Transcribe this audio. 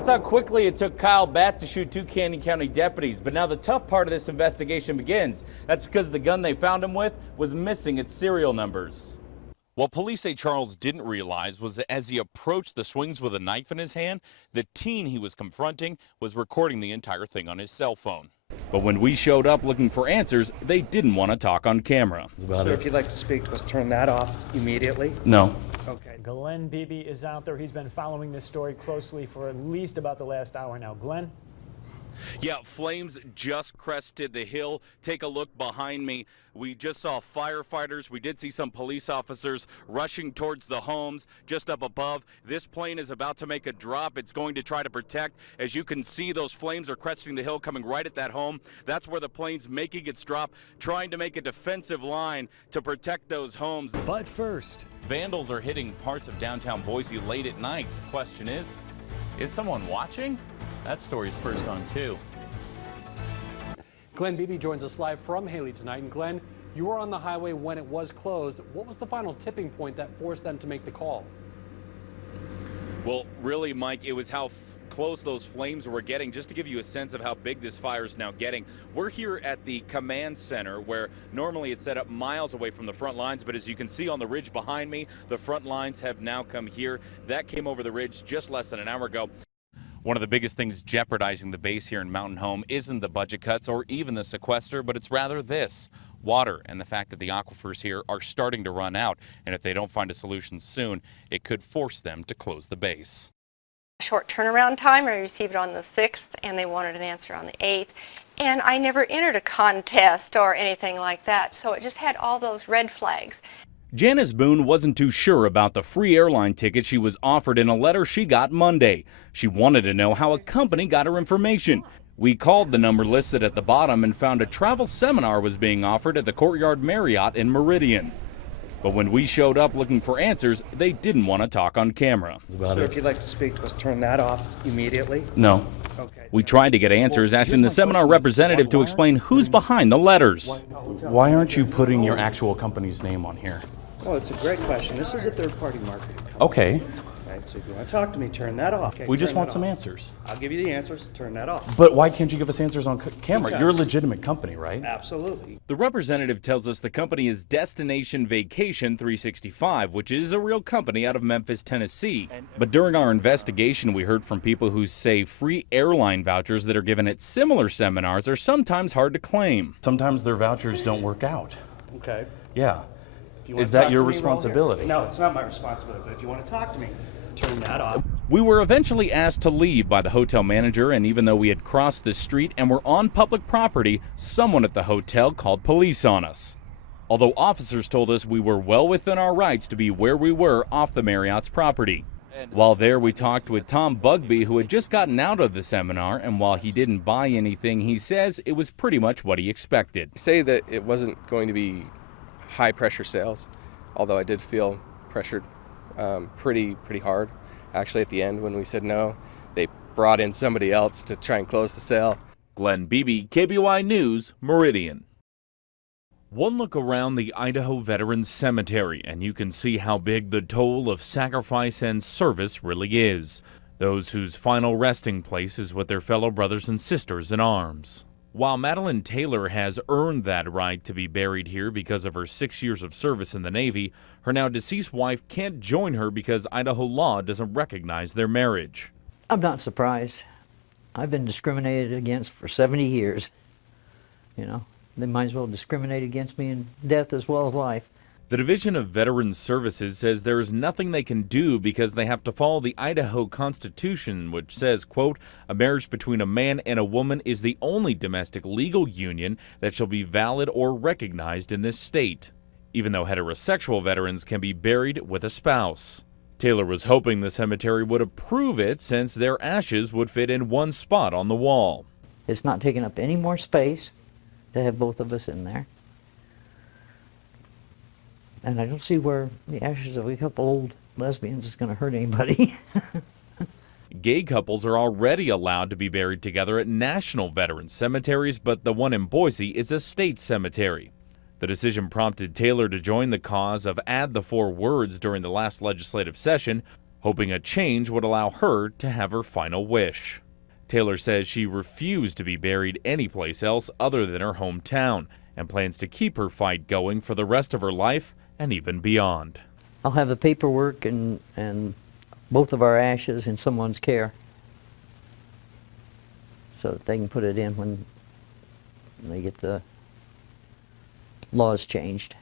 That's how quickly it took Kyle Batt to shoot 2 Canyon County deputies. But now the tough part of this investigation begins. That's because the gun they found him with was missing its serial numbers. What police say Charles didn't realize was that as he approached the swings with a knife in his hand, the teen he was confronting was recording the entire thing on his cell phone. But when we showed up looking for answers, they didn't want to talk on camera. Sir, if you'd like to speak to us, turn that off immediately. No. Okay. Glen Beeby is out there. He's been following this story closely for at least about the last hour now. Glenn? Yeah, flames just crested the hill. Take a look behind me. We just saw firefighters. We did see some police officers rushing towards the homes just up above. This plane is about to make a drop. It's going to try to protect. As you can see, those flames are cresting the hill coming right at that home. That's where the plane's making its drop, trying to make a defensive line to protect those homes. But first, vandals are hitting parts of downtown Boise late at night. The question is someone watching? That story's first on 2. Glen Beeby joins us live from Haley tonight. And Glenn, you were on the highway when it was closed. What was the final tipping point that forced them to make the call? Well, really, Mike, it was how close those flames were getting. Just to give you a sense of how big this fire is now getting, we're here at the command center where normally it's set up miles away from the front lines, but as you can see on the ridge behind me, the front lines have now come here. That came over the ridge just less than an hour ago. One of the biggest things jeopardizing the base here in Mountain Home isn't the budget cuts or even the sequester, but it's rather this, water, and the fact that the aquifers here are starting to run out. And if they don't find a solution soon, it could force them to close the base. Short turnaround time. I received it on the 6th, and they wanted an answer on the 8th. And I never entered a contest or anything like that, so it just had all those red flags. Janice Boone wasn't too sure about the free airline ticket she was offered in a letter she got Monday. She wanted to know how a company got her information. We called the number listed at the bottom and found a travel seminar was being offered at the Courtyard Marriott in Meridian. But when we showed up looking for answers, they didn't want to talk on camera. Sir, if you'd like to speak to us, turn that off immediately. No. Okay. We tried to get answers, asking the seminar representative to explain who's behind the letters. Why aren't you putting your actual company's name on here? Oh, it's a great question. This is a third-party marketing company. Okay. Right, so if you want to talk to me, turn that off. Okay, We just turn want that some off. answers. I'll give you the answers. Turn that off. But why can't you give us answers on camera? Because- You're a legitimate company, right? Absolutely. The representative tells us the company is Destination Vacation 365, which is a real company out of Memphis, Tennessee. But during our investigation, we heard from people who say free airline vouchers that are given at similar seminars are sometimes hard to claim. Sometimes their vouchers don't work out. Okay. Yeah. If you want Is to that talk your to me, roll here. responsibility? No, it's not my responsibility, but if you want to talk to me, turn that off. We were eventually asked to leave by the hotel manager, and even though we had crossed the street and were on public property, someone at the hotel called police on us. Although officers told us we were well within our rights to be where we were off the Marriott's property. While there, we talked with Tom Bugby, who had just gotten out of the seminar, and while he didn't buy anything, he says it was pretty much what he expected. Say that it wasn't going to be high pressure sales, although I did feel pressured pretty hard. Actually, at the end when we said no, they brought in somebody else to try and close the sale. Glen Beeby, KBY News, Meridian. One look around the Idaho Veterans Cemetery and you can see how big the toll of sacrifice and service really is. Those whose final resting place is with their fellow brothers and sisters in arms. While Madeline Taylor has earned that right to be buried here because of her 6 years of service in the Navy, her now deceased wife can't join her because Idaho law doesn't recognize their marriage. I'm not surprised. I've been discriminated against for 70 years. You know, they might as well discriminate against me in death as well as life. The Division of Veterans Services says there is nothing they can do because they have to follow the Idaho Constitution, which says, quote, a marriage between a man and a woman is the only domestic legal union that shall be valid or recognized in this state, even though heterosexual veterans can be buried with a spouse. Taylor was hoping the cemetery would approve it since their ashes would fit in one spot on the wall. It's not taking up any more space to have both of us in there. And I don't see where the ashes of a couple old lesbians is going to hurt anybody. Gay couples are already allowed to be buried together at national veterans cemeteries, but the one in Boise is a state cemetery. The decision prompted Taylor to join the cause of Add the 4 Words during the last legislative session. hoping a change would allow her to have her final wish. Taylor says she refused to be buried anyplace else other than her hometown and plans to keep her fight going for the rest of her life and even beyond. I'll have the paperwork and both of our ashes in someone's care so that they can put it in when they get the laws changed.